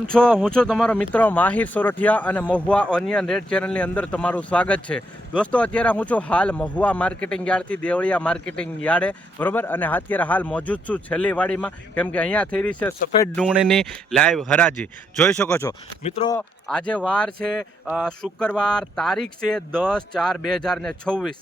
હું છું તમારો મિત્ર માહિર સોરઠિયા અને મહુવા ઓનિયન રેડ ચેનલની અંદર તમારું સ્વાગત છે. દોસ્તો, અત્યારે હું છું હાલ મહુવા માર્કેટિંગ યાર્ડથી દેવળિયા માર્કેટિંગ યાર્ડે, બરોબર. અને અત્યારે હાલ મોજૂદ છું છેલ્લી વાડીમાં, કેમ કે અહીંયા થઈ રહી છે સફેદ ડુંગળીની લાઈવ હરાજી. જોઈ શકો છો મિત્રો, આજે વાર છે શુક્રવાર, તારીખ છે 10/4/2026.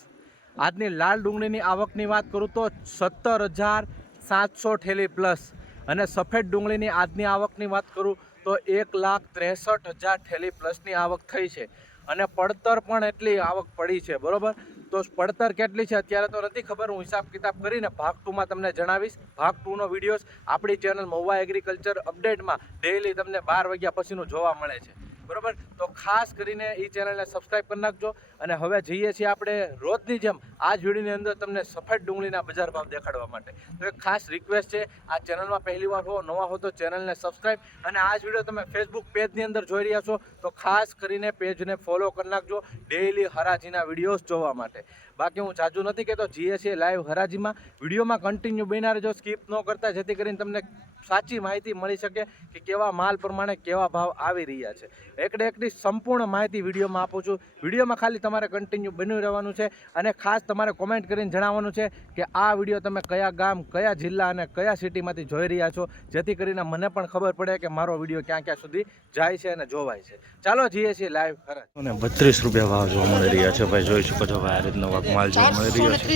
આજની લાલ ડુંગળીની આવકની વાત કરું તો 17,700 ઠેલી પ્લસ, અને સફેદ ડુંગળીની આજની આવકની વાત કરું તો 1,63,000 ઠેલી પ્લસની આવક થઈ છે. અને પડતર પણ એટલી આવક પડી છે, બરોબર. તો પડતર કેટલી છે અત્યારે તો નથી ખબર, હું હિસાબ કિતાબ કરીને ભાગ 2માં તમને જણાવીશ. ભાગ 2નો વિડીયોઝ આપણી ચેનલ મહુવા એગ્રીકલ્ચર અપડેટમાં ડેઈલી તમને 12 વાગ્યા પછીનું જોવા મળે છે, બરોબર. તો ખાસ કરીને એ ચેનલને સબસ્ક્રાઈબ કરી નાખજો. અને હવે જઈએ છીએ આપણે રોજની જેમ આ જ વિડીયોની અંદર તમને સફેદ ડુંગળીના બજાર ભાવ દેખાડવા માટે. તો એક ખાસ રિક્વેસ્ટ છે, આ ચેનલમાં પહેલી વાર હો, નવા હો તો ચેનલને સબસ્ક્રાઈબ, અને આ જ વિડીયો તમે ફેસબુક પેજની અંદર જોઈ રહ્યા છો તો ખાસ કરીને પેજને ફોલો કરી નાખજો ડેઈલી હરાજીના વિડીયોઝ જોવા માટે. બાકી હું જાજુ નથી કહેતો, જઈએ છીએ લાઈવ હરાજીમાં. વિડીયોમાં કન્ટિન્યુ બન્યા રહેજો, સ્કીપ ન કરતા, જેથી કરીને તમને સાચી માહિતી મળી શકે કે કેવા માલ પ્રમાણે કેવા ભાવ આવી રહ્યા છે. એકની સંપૂર્ણ માહિતી વિડીયોમાં આપું છું. વિડીયોમાં ખાલી તમારે કન્ટિન્યુ બન્યું રહેવાનું છે, અને ખાસ તમારે કોમેન્ટ કરીને જણાવવાનું છે કે આ વિડીયો તમે કયા ગામ, કયા જિલ્લા અને કયા સિટીમાંથી જોઈ રહ્યા છો, જેથી કરીને મને પણ ખબર પડે કે મારો વિડીયો ક્યાં ક્યાં સુધી જાય છે અને જોવાય છે. ચાલો જઈએ છીએ લાઈવ હરાજ. 32 રૂપિયા ભાવ જોવા મળી રહ્યા છે ભાઈ, જોઈ શકો છો ભાઈ. આ રીતનો માલ જોવા મળી રહ્યો છે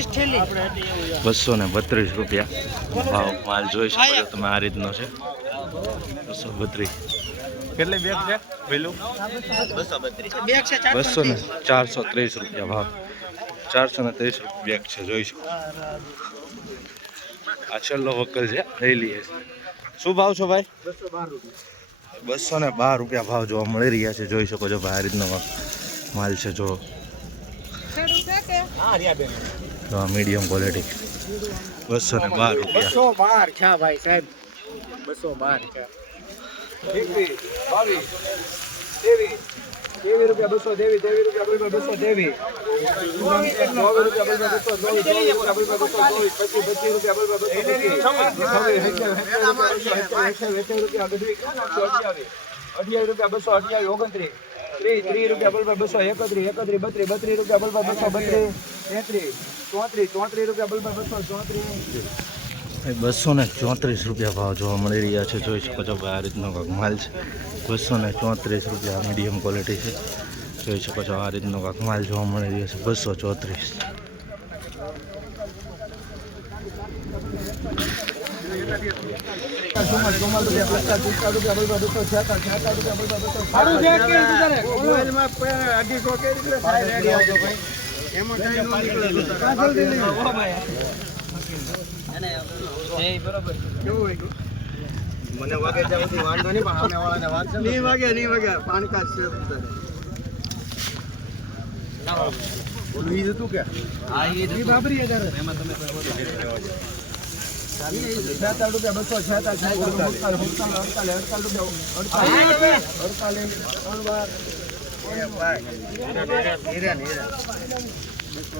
232 રૂપિયા ભાવ માલ જોઈ શકો છો તમે. આ રીતનો છે 232. કેટલી બેગ છે પેલું? 430 રૂપિયા ભાવ, 430 રૂપિયા બેગ છે, જોઈ શકો. આ છેલ્લો વકલ છે, લઈ લઈએ. શું ભાવ છો ભાઈ? 212 રૂપિયા ભાવ જોવા મળી રહ્યા છે, જોઈ શકો છો ભાઈ. આ રીતનો માલ છે, જો મીડિયમ ક્વોલિટી 212 રૂપિયા. 212 છે ભાઈ સાહેબ, 212 છે. 22 23 રૂપિયા 223 રૂપિયા ભાવ જોવા મળી રહ્યા છે, જોઈ શકો છો ભાઈ. આ રીતનો કાંક માલ છે, 234 રૂપિયા મીડિયમ ક્વોલિટી છે, જોઈ શકો છો. આ રીતનો કાંક માલ જોવા મળી રહ્યો છે 234. મને વાગે ત્યાં સુધી વાંધો નહીં, પણ સામે વાળાને વાત નહીં વાગે પાણી કાઢ છે. બોલું ઈ હતું કે હા ઈ બાબરી હજાર એમાં તમે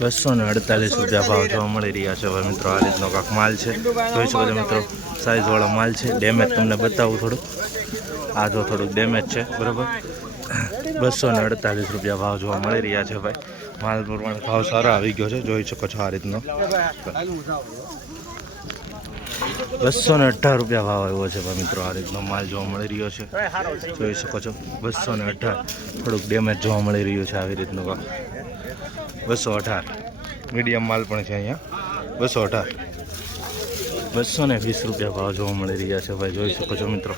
46 રૂપિયા ભાવ જોવા મળી રહ્યા છે હવે મિત્રો. આ રીતનો કાંક માલ છે, જોઈ શકો છો મિત્રો. સાઇઝવાળો માલ છે. ડેમેજ તમને બતાવું થોડુંક. આ જો થોડુંક ડેમેજ છે, બરાબર. 248 રૂપિયા ભાવ જોવા મળી રહ્યા છે ભાઈ. માલ પ્રમાણે ભાવ સારો આવી ગયો છે, જોઈ શકો છો. આ રીતનો 218 રૂપિયા ભાવ આવ્યો છે ભાઈ મિત્રો. આ રીતનો માલ જોવા મળી રહ્યો છે, જોઈ શકો છો. 218. થોડુંક ડેમેજ જોવા મળી રહ્યું છે, આવી રીતનું કાંક. 218 મીડિયમ માલ પણ છે અહીંયા. 218. 220 રૂપિયા ભાવ જોવા મળી રહ્યા છે ભાઈ, જોઈ શકો છો મિત્રો.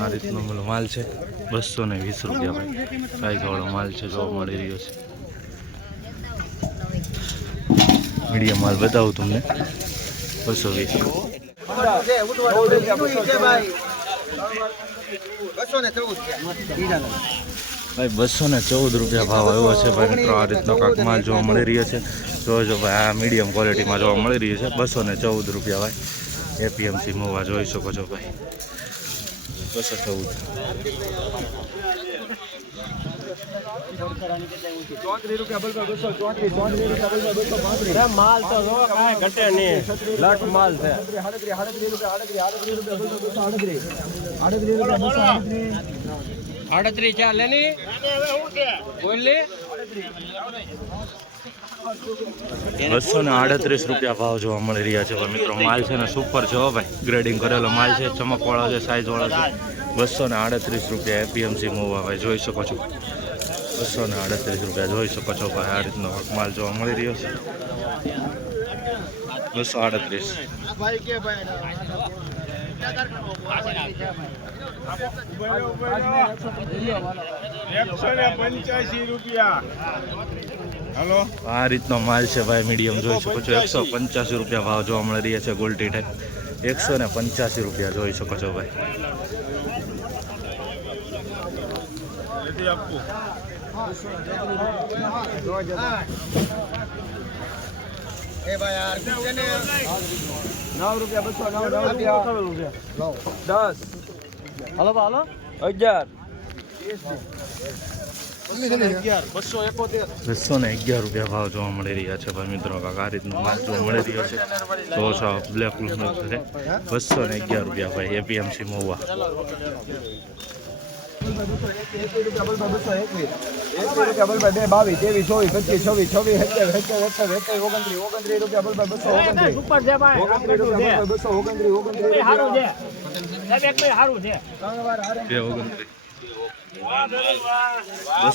આ રીતનો માલ છે, 220 રૂપિયા ભાઈ. સાઈઝવાળો માલ છે, જોવા મળી રહ્યો છે. મીડિયમ માલ બતાવું તમને 220. ભાઈ 214 રૂપિયા ભાવ આવ્યો છે ભાઈ મિત્રો. આ રીતનો કાંક માલ જોવા મળી રહ્યો છે, જોજો ભાઈ. આ મીડિયમ ક્વોલિટીમાં જોવા મળી રહ્યું છે 214 રૂપિયા ભાઈ. એપીએમસી મહુવા જોઈ શકો છો ભાઈ. માલ તો જો કાંઈ ઘટે નહીં, લટ માલ છે. 38 ચાર લેની બોલ લે. 238 રૂપિયા ભાવ જોવા મળી રહ્યા છે ભાઈ મિત્રો. માલ છે ને સુપર છે હો ભાઈ, ગ્રેડિંગ કરેલો માલ છે, ચમકવાળો છે, સાઇઝવાળો છે. 238 રૂપિયા એપીએમસી મોવા ભાઈ, જોઈ શકો છો. 238 રૂપિયા જોઈ શકો છો ભાઈ. આ રીતનો માલ જોવા મળી રહ્યો છે. 185 રૂપિયા. હલો, આ રીતનો માલ છે ભાઈ, મીડિયમ જોઈ શકો છો. 185 રૂપિયા ભાવ જોવા મળી રહ્યા છે. ગોલ્ટી ટાઈપ 185 રૂપિયા જોઈ શકો છો ભાઈ. એ ભાઈ યાર છે ને 9 રૂપિયા 209 10 હાલો હાલો 11 211 રૂપિયા ભાવ જોવા મળી રહ્યા છે ભાઈ મિત્રો. આ રીતનો માલ જોવા મળી રહ્યો છે. તો બ્લેક નો છે 211 રૂપિયા ભાઈ એપીએમસી મોવા.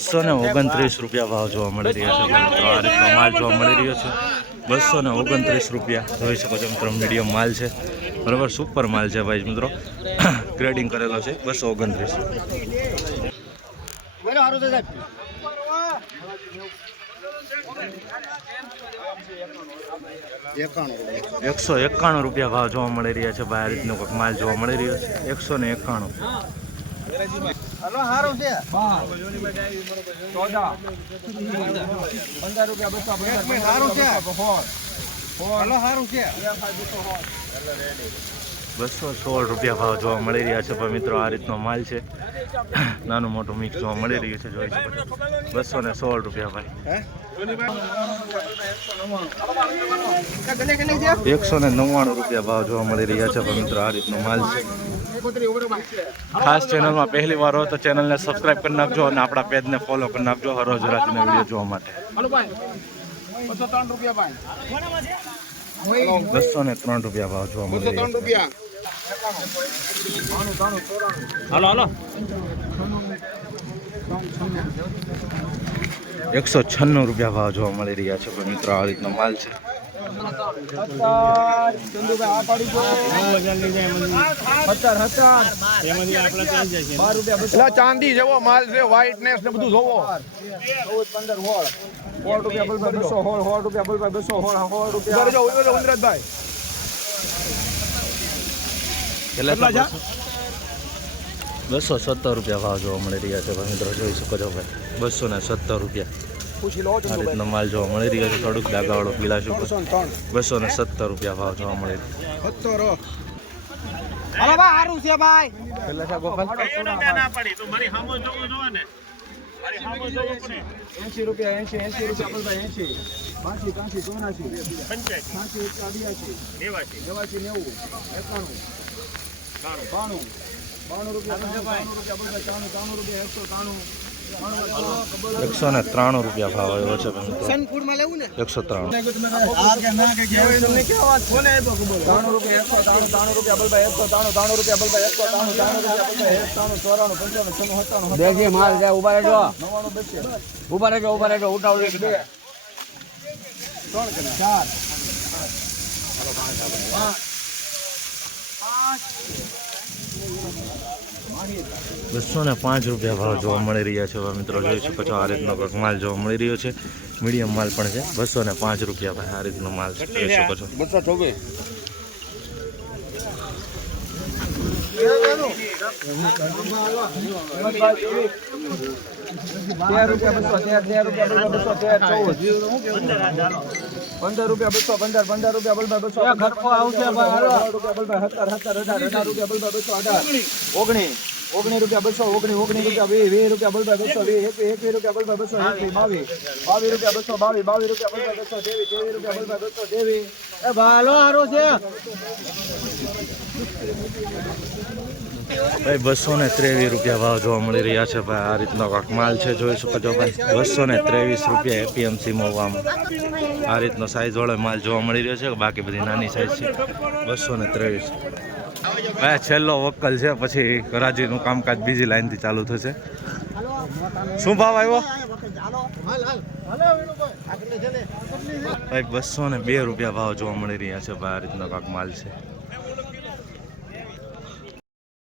229 રૂપિયા ભાવ જોવા મળી રહ્યા છે મિત્રો. આ રીતનો માલ જોવા મળી રહ્યો છે. 229 રૂપિયા જોઈ શકો છો મિત્રો. મીડિયમ માલ છે બરાબર, સુપર માલ છે ભાઈ મિત્રો. ગ્રેડિંગ કરેલો છે. 229 191 રૂપિયા ભાવ જોવા મળી રહ્યા છે ભાઈ. આ રીતનો કોઈક માલ જોવા મળી રહ્યો છે. 191. હલો હારું છે 14 15 રૂપિયા 200 હારું છે. હલો હારું છે 216 રૂપિયા ભાવ જોવા મળી રહ્યા છે ભાઈ મિત્રો. આ રીતનો માલ છે. નાનું મોટું મિક્સ જોવા મળી રહ્યું છે, જોઈ શકો છો. 216 રૂપિયા ભાઈ. 199 રૂપિયા ભાવ જોવા મળી રહ્યા છે ભાઈ મિત્રો. આ રીતનો માલ છે. ખાસ ચેનલમાં પહેલી વાર હોય તો ચેનલને સબસ્ક્રાઇબ કરી નાખજો અને આપણા પેજને ફોલો કરી નાખજો હર ગુજરાતીના વિડીયો જોવા માટે. 203 રૂપિયા ભાવ જોવા મળી રહ્યા છે. હાલો હાલો 196 રૂપિયા ભાવ જોવા મળી રહ્યા છે ભાઈ મિત્રો. આ રીતનો માલ છે. ચાંદી જેવો માલ છે, વ્હાઇટનેસ ને બધું જોવો. 217 રૂપિયા ભાવ જોવા મળી રહ્યા છે ભાઈ મિત્રો. જોઈ શકો છો ભાઈ. 217 રૂપિયા. આ રીતનો માલ જોવા મળી રહ્યો છે. થોડુંક ડાગાવાળો પીલાશ ઉપર 217 રૂપિયા ભાવ જોવા મળી રહ્યો. હલો ભાઈ હારું છે ભાઈ. પેલા છે ગોપાલ. 80 રૂપિયા 80 રૂપિયા 85 84 85 89 193 રૂપિયા ભાવ આવ્યો છે ભાઈ મિત્રો. સનફૂડ માં લેવું ને 193. 93 માલ જાય. ઉભા રહેજો ઉઠાવ 205 રૂપિયા ભાવ જોવા મળી રહ્યા છે ભાઈ મિત્રો. જોઈ શકો છો. આ રીતનો કંઈક માલ જોવા મળી રહ્યો છે. મીડિયમ માલ પણ છે. 205 રૂપિયા ભાઈ. આ રીતનો માલ છે, જોઈ શકો છો. 224 ભાઈ 223 રૂપિયા ભાવ જોવા મળી રહ્યા છે ભાઈ. આ રીતનો કાંક માલ છે, જોઈ શકો છો ભાઈ. 223 રૂપિયા એપીએમસી મોવામાં આ રીતનો સાઈઝ વાળો માલ જોવા મળી રહ્યો છે. બાકી બધી નાની સાઈઝ છે. 223 ભાઈ છેલ્લો વકલ છે, પછી કરાજીનું કામકાજ બીજી લાઈનથી ચાલુ થશે. શું ભાવ આવ્યો ભાઈ? 202 રૂપિયા ભાવ જોવા મળી રહ્યા છે ભાઈ. આ રીતનો કાંક માલ છે.